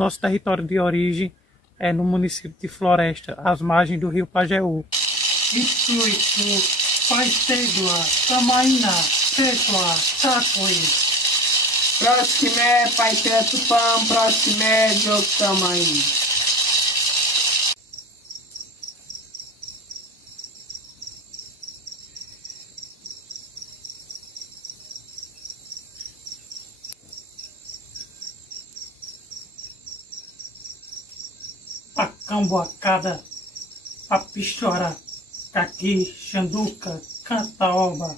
Nosso território de origem é no município de Floresta, às margens do rio Pajeú. Itsuitu, Paistegua, Tamaina, Tetua, Takui. Proximé, Paitetupam, Proximé, Joktamai. Pacamboacada, Papichora, Caqui, Xanduca, Cantaoba.